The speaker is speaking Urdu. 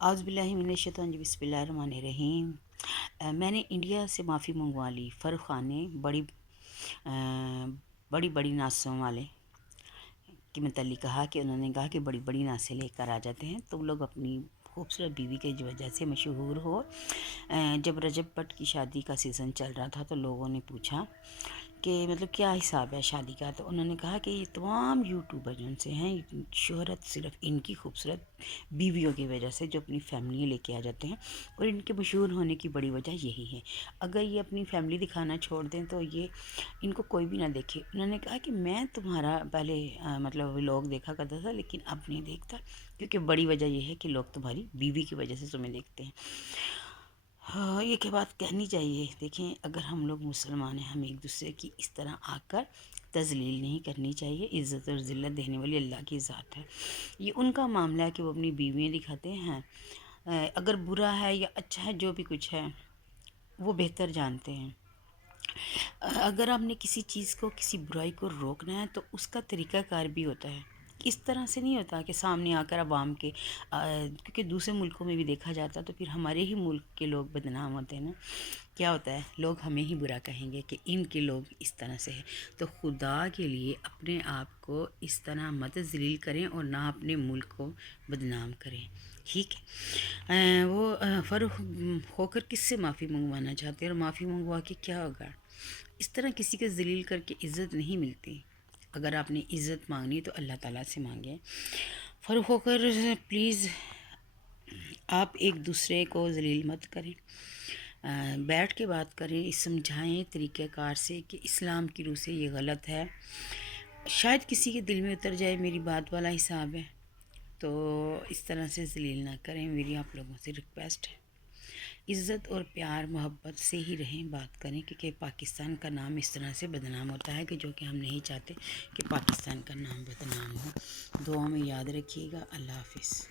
اعوذ باللہ من الشیطان الرجیم، بسم اللہ الرحمن الرحیم۔ میں نے انڈیا سے معافی منگوا لی۔ فاروق خان نے بڑی بڑی ناسوں والے کے متعلق کہا کہ انہوں نے کہا کہ بڑی بڑی ناسیں لے کر آ جاتے ہیں، تم لوگ اپنی خوبصورت بیوی کی وجہ سے مشہور ہو۔ جب رجب بٹ کی شادی کا سیزن چل رہا تھا تو لوگوں نے پوچھا کہ مطلب کیا حساب ہے شادی کا، تو انہوں نے کہا کہ یہ تمام یوٹیوبر جن سے ہیں، شہرت صرف ان کی خوبصورت بیویوں کی وجہ سے جو اپنی فیملی لے کے آ جاتے ہیں، اور ان کے مشہور ہونے کی بڑی وجہ یہی ہے۔ اگر یہ اپنی فیملی دکھانا چھوڑ دیں تو یہ ان کو کوئی بھی نہ دیکھے۔ انہوں نے کہا کہ میں تمہارا پہلے مطلب لوگ دیکھا کرتا تھا لیکن اب نہیں دیکھتا، کیونکہ بڑی وجہ یہ ہے کہ لوگ تمہاری بیوی کی وجہ سے تمہیں دیکھتے ہیں۔ ہاں، یہ کہ بات کہنی چاہیے۔ دیکھیں، اگر ہم لوگ مسلمان ہیں، ہم ایک دوسرے کی اس طرح آ کر تذلیل نہیں کرنی چاہیے۔ عزت اور ذلت دینے والی اللہ کی ذات ہے، یہ ان کا معاملہ ہے کہ وہ اپنی بیویاں دکھاتے ہیں۔ اگر برا ہے یا اچھا ہے، جو بھی کچھ ہے وہ بہتر جانتے ہیں۔ اگر آپ نے کسی چیز کو، کسی برائی کو روکنا ہے تو اس کا طریقہ کار بھی ہوتا ہے۔ اس طرح سے نہیں ہوتا کہ سامنے آ کر عوام کے کیونکہ دوسرے ملکوں میں بھی دیکھا جاتا تو پھر ہمارے ہی ملک کے لوگ بدنام ہوتے ہیں نا۔ کیا ہوتا ہے، لوگ ہمیں ہی برا کہیں گے کہ ان کے لوگ اس طرح سے ہیں۔ تو خدا کے لیے اپنے آپ کو اس طرح مت ذلیل کریں اور نہ اپنے ملک کو بدنام کریں، ٹھیک ہے؟ وہ فروخ ہو کر کس سے معافی منگوانا چاہتے ہیں، اور معافی منگوا کے کیا ہوگا؟ اس طرح کسی کو ذلیل کر کے عزت نہیں ملتی۔ اگر آپ نے عزت مانگنی تو اللہ تعالیٰ سے مانگیں۔ فروخ ہو کر پلیز آپ ایک دوسرے کو ذلیل مت کریں، بیٹھ کے بات کریں، سمجھائیں طریقہ کار سے کہ اسلام کی روح سے یہ غلط ہے۔ شاید کسی کے دل میں اتر جائے میری بات والا حساب ہے، تو اس طرح سے ذلیل نہ کریں، میری آپ لوگوں سے ریکویسٹ ہے۔ عزت اور پیار محبت سے ہی رہیں، بات کریں، کیونکہ پاکستان کا نام اس طرح سے بدنام ہوتا ہے کہ جو کہ ہم نہیں چاہتے کہ پاکستان کا نام بدنام ہو۔ دعاؤں میں یاد رکھیے گا۔ اللہ حافظ۔